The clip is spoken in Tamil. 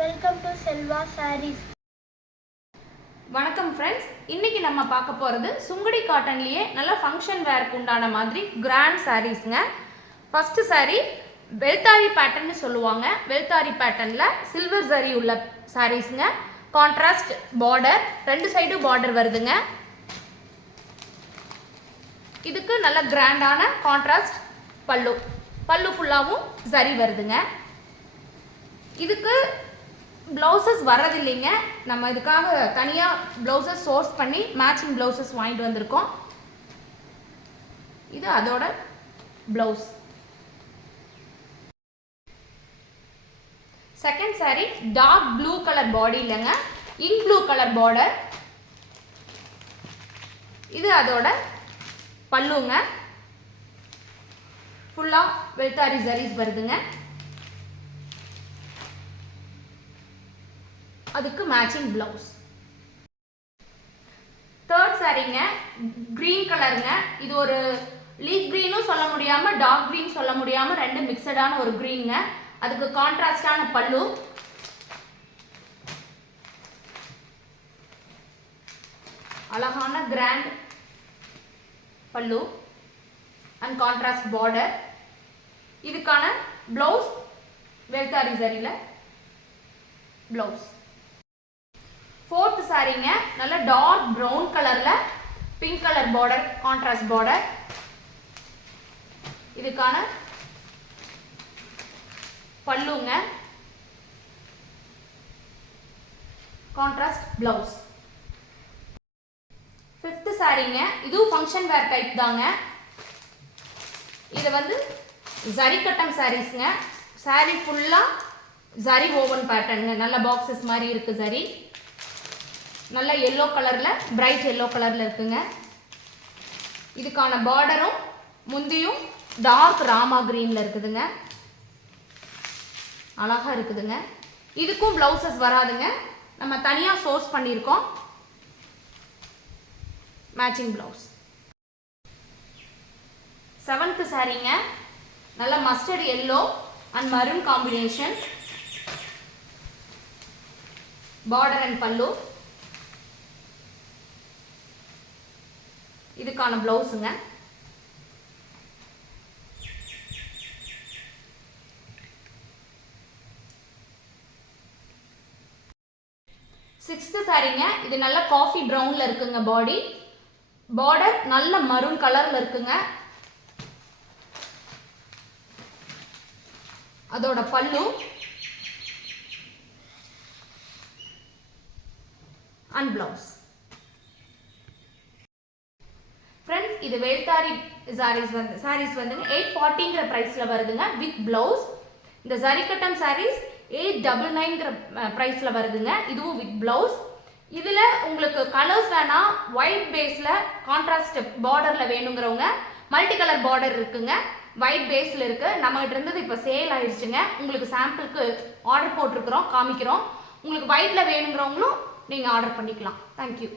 Welcome to Selva saris. வணக்கம் ஃப்ரெண்ட்ஸ், இன்னைக்கு நம்ம பார்க்க போகிறது சுங்குடி காட்டன்லேயே நல்ல ஃபங்க்ஷன் வேருக்கு உண்டான மாதிரி கிராண்ட் சாரீஸ்ங்க. ஃபஸ்ட்டு சாரீ வெல்தாரி பேட்டர்ன்னு சொல்லுவாங்க. வெல்தாரி பேட்டர்னில் சில்வர் ஜரி உள்ள சாரீஸுங்க. கான்ட்ராஸ்ட் பார்டர், ரெண்டு சைடும் பார்டர் வருதுங்க. இதுக்கு நல்ல கிராண்டான கான்ட்ராஸ்ட் பல்லு ஃபுல்லாகவும் ஜரி வருதுங்க. இதுக்கு ப்ளவுசஸ் வரதில்லைங்க. நம்ம இதுக்காக தனியாக ப்ளவுசஸ் சோர்ஸ் பண்ணி மேட்சிங் ப்ளவுசஸ் வாங்கிட்டு வந்திருக்கோம். இது அதோட blouse. Second sari dark blue colour body இல்லைங்க, இங்க் ப்ளூ கலர் பார்டர். இது அதோட பல்லுங்க. ஃபுல்லாக வெல்தாரி ஜரீஸ் வருதுங்க. அதுக்கு மேட்சிங் ப்ளவுஸ். தேர்ட் சாரீங்க க்ரீன் கலருங்க. இது ஒரு லீஃப் க்ரீனும் சொல்ல முடியாமல் டார்க் க்ரீன் சொல்ல முடியாமல் ரெண்டு மிக்சடான ஒரு க்ரீனுங்க. அதுக்கு கான்ட்ராஸ்டான பல்லு. அழகான கிராண்ட் பல்லு அண்ட் கான்ட்ராஸ்ட் பார்டர். இதுக்கான ப்ளவுஸ் வெல்தாரி ஜரியில் ப்ளவுஸ். ஃபோர்த் சாரீங்க நல்ல டார்க் ப்ரௌன் கலரில் pink colour border, contrast border. இதுக்கான பல்லுங்க, கான்ட்ராஸ்ட் ப்ளவுஸ். ஃபிஃப்த் சாரீங்க இதுவும் ஃபங்க்ஷன் வேர் டைப் தாங்க. இது ஜரி கட்டம் சாரீஸ்ங்க. சாரீ ஃபுல்லாக ஜரி ஓவன் பேட்டர்னுங்க. நல்ல பாக்ஸஸ் மாதிரி இருக்கு ஜரி. நல்ல எல்லோ கலரில், பிரைட் எல்லோ கலரில் இருக்குங்க. இதுக்கான பார்டரும் முந்தியும் டார்க் ராமா கிரீனில் இருக்குதுங்க. அழகாக இருக்குதுங்க. இதுக்கும் ப்ளவுசஸ் வராதுங்க, நம்ம தனியாக சோர்ஸ் பண்ணியிருக்கோம். Matching blouse. செவன்த் சாரீங்க நல்ல mustard yellow and maroon combination. Border and பல்லு. இதுக்கான ப்ளவுஸுங்க. சிக்ஸ்த் சாரீங்க இது நல்ல காஃபி ப்ரௌன்ல இருக்குங்க. பாடி பார்டர் நல்ல மரூன் கலர்ல இருக்குங்க. அதோட பல்லு அண்ட் ப்ளவுஸ். ஃப்ரெண்ட்ஸ், இது வெல்தாரி சாரீஸ் சாரீஸ் 840ங்கிற ப்ரைஸில் வருதுங்க வித் ப்ளவுஸ். இந்த ஜரிக்கட்டம் சாரீஸ் 899ங்கிற ப்ரைஸில் வருதுங்க, இதுவும் வித் ப்ளவுஸ். இதில் உங்களுக்கு கலர்ஸ் வேணால் ஒயிட் பேஸில் கான்ட்ராஸ்ட் பார்டரில் வேணுங்கிறவங்க மல்டி கலர் பார்டர் இருக்குங்க. ஒயிட் பேஸில் இருக்குது. நம்மகிட்ட இருந்தது இப்போ சேல் ஆயிடுச்சுங்க. உங்களுக்கு சாம்பிளுக்கு ஆர்டர் போட்டிருக்கிறோம், காமிக்கிறோம். உங்களுக்கு ஒயிட்டில் வேணுங்கிறவங்களும் நீங்கள் ஆர்டர் பண்ணிக்கலாம். தேங்க்யூ.